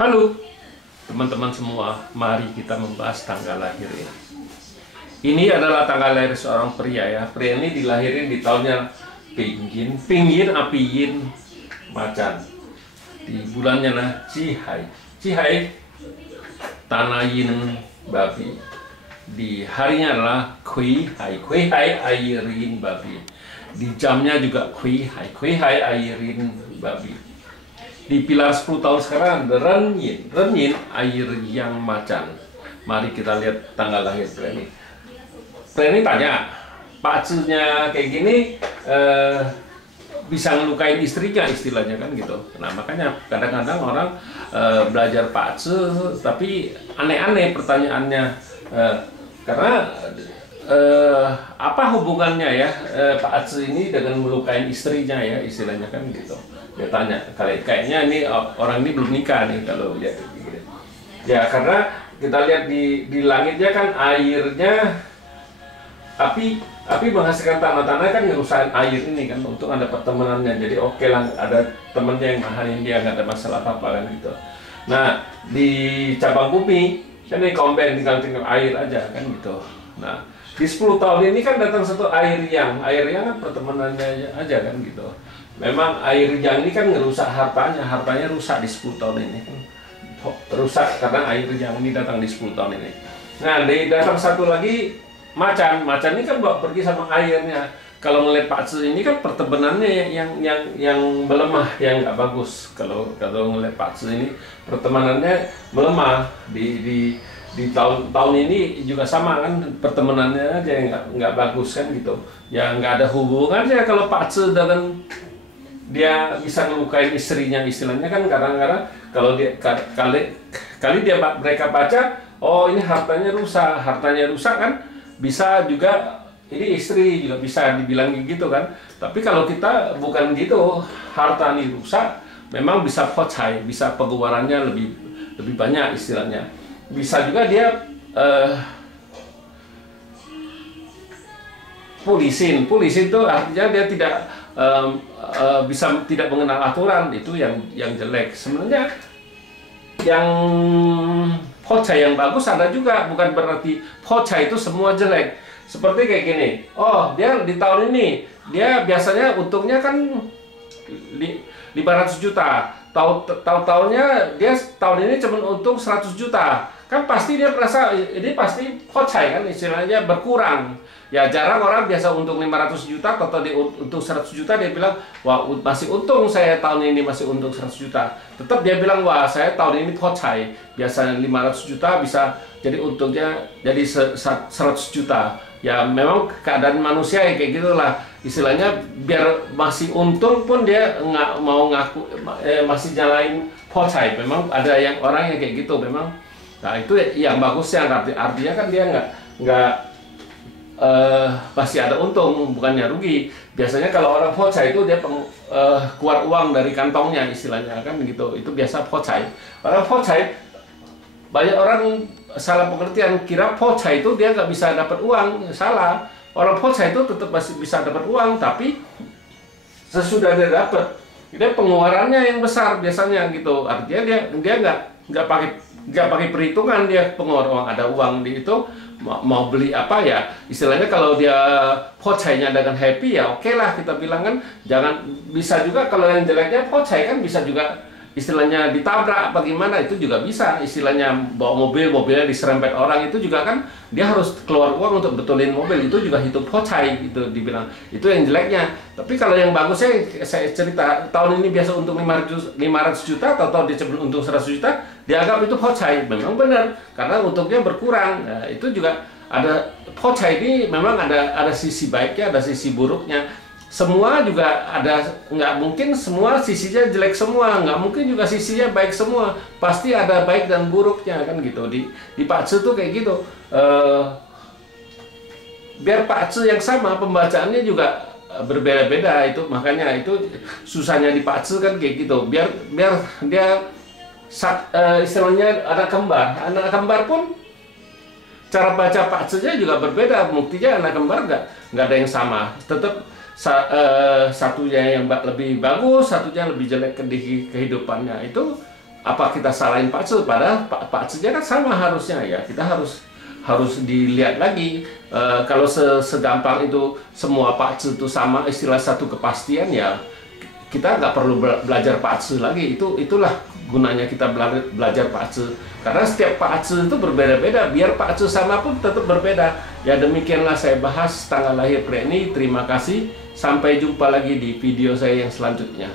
Halo teman-teman semua, mari kita membahas tanggal lahir ini. Ini adalah tanggal lahir seorang pria ya. Pria ini dilahirin di tahunnya Pinggin Apiyin Macan. Di bulannya nah Cihai Tanayin Babi. Di harinya adalah Kui Hai Airin Babi. Di jamnya juga Kui Hai Airin Babi. Di pilar 10 tahun sekarang Renyin air yang macan. Mari kita lihat tanggal lahir Preni. Preni tanya, Pak Nya kayak gini bisa ngelukain istrinya istilahnya kan gitu. Nah makanya kadang-kadang orang belajar Pak tapi aneh-aneh pertanyaannya karena apa hubungannya ya Pak ini dengan melukain istrinya ya istilahnya kan gitu. Dia tanya, kayaknya ini orang ini belum nikah nih kalau lihat gitu. Ya karena kita lihat di langitnya kan airnya api menghasilkan tanah-tanah kan ngerusakin air ini kan untuk ada pertemanannya. Jadi oke lah ada temennya yang mahalin dia nggak ada masalah apa-apa kan gitu. Nah di cabang bumi kan ini kombin tinggal air aja kan gitu. Nah di 10 tahun ini kan datang satu air yang kan pertemanannya aja kan gitu. Memang air yang ini kan ngerusak hartanya rusak di 10 tahun ini kan. Rusak karena air yang ini datang di 10 tahun ini. Nah, datang satu lagi macan ini kan bawa pergi sama airnya. Kalau ngeliat Pak ini kan pertemanannya yang melemah, yang nggak bagus. Kalau ngeliat Pak ini pertemanannya melemah di tahun ini juga sama kan pertemanannya aja yang nggak bagus kan gitu. Ya nggak ada hubungannya kalau Pak dengan dia bisa ngelukain istrinya istilahnya kan kadang-kadang kalau dia kali mereka baca oh ini hartanya rusak kan bisa juga ini istri juga bisa dibilang gitu kan. Tapi kalau kita bukan gitu, harta ini rusak memang bisa pocai, bisa pengeluarannya lebih banyak istilahnya. Bisa juga dia pulisin itu artinya dia tidak bisa tidak mengenal aturan, itu yang jelek. Sebenarnya yang pocai yang bagus ada juga, bukan berarti pocai itu semua jelek. Seperti kayak gini, oh dia di tahun ini dia biasanya untungnya kan 500 juta, tahun-tahunnya dia tahun ini cuma untung 100 juta, kan pasti dia merasa ini pasti pocai kan istilahnya berkurang. Ya jarang orang biasa untung 500 juta atau dia untung 100 juta dia bilang wah masih untung saya tahun ini masih untung 100 juta. Tetap dia bilang wah saya tahun ini pocai. Biasanya 500 juta bisa jadi untungnya jadi 100 juta. Ya memang keadaan manusia ya kayak gitulah. Istilahnya biar masih untung pun dia nggak mau ngaku masih nyalain pocai. Memang ada yang orang yang kayak gitu memang. Nah itu yang bagusnya artinya kan dia nggak pasti ada untung, bukannya rugi. Biasanya kalau orang pocai itu dia keluar uang dari kantongnya istilahnya kan gitu. Itu biasa pocai. Orang pocai banyak orang salah pengertian kira pocai itu dia nggak bisa dapat uang. Salah. Orang pocai itu tetap masih bisa dapat uang, tapi sesudah dia dapat dia pengeluarannya yang besar biasanya gitu. Artinya dia nggak pakai perhitungan dia pengeluaran uang. Ada uang di itu mau beli apa ya istilahnya kalau dia pocainya dengan happy ya oke lah kita bilang kan. Jangan bisa juga kalau yang jeleknya pocai kan bisa juga istilahnya ditabrak bagaimana itu juga bisa istilahnya bawa mobilnya diserempet orang itu juga kan dia harus keluar uang untuk betulin mobil, itu juga hitung pocai itu dibilang itu yang jeleknya. Tapi kalau yang bagusnya saya cerita tahun ini biasa untung 500 juta atau dia cuma untung 100 juta dianggap itu pocai. Memang benar karena untungnya berkurang. Nah, itu juga ada pocai ini memang ada sisi baiknya, ada sisi buruknya. Semua juga ada, nggak mungkin semua sisinya jelek semua, nggak mungkin juga sisinya baik semua. Pasti ada baik dan buruknya kan gitu. Di Pak tuh kayak gitu. Biar Pak yang sama pembacaannya juga berbeda-beda itu, makanya itu susahnya di Pak kan kayak gitu. Biar dia istilahnya anak kembar pun cara baca Pak juga berbeda. Buktinya anak kembar nggak ada yang sama. Tetap satunya yang lebih bagus, satunya lebih jelek di kehidupannya. Itu apa kita salahin Pak Ce? Padahal Pak Ce-nya kan sama harusnya ya. Kita harus dilihat lagi. Kalau segampang itu semua Pak Ce itu sama, istilah satu kepastian, ya kita nggak perlu belajar Pak Ce lagi. Itulah gunanya kita belajar Pak Ce. Karena setiap Pak Ce itu berbeda-beda. Biar Pak Ce sama pun tetap berbeda. Ya demikianlah saya bahas tanggal lahir pria ini. Terima kasih. Sampai jumpa lagi di video saya yang selanjutnya.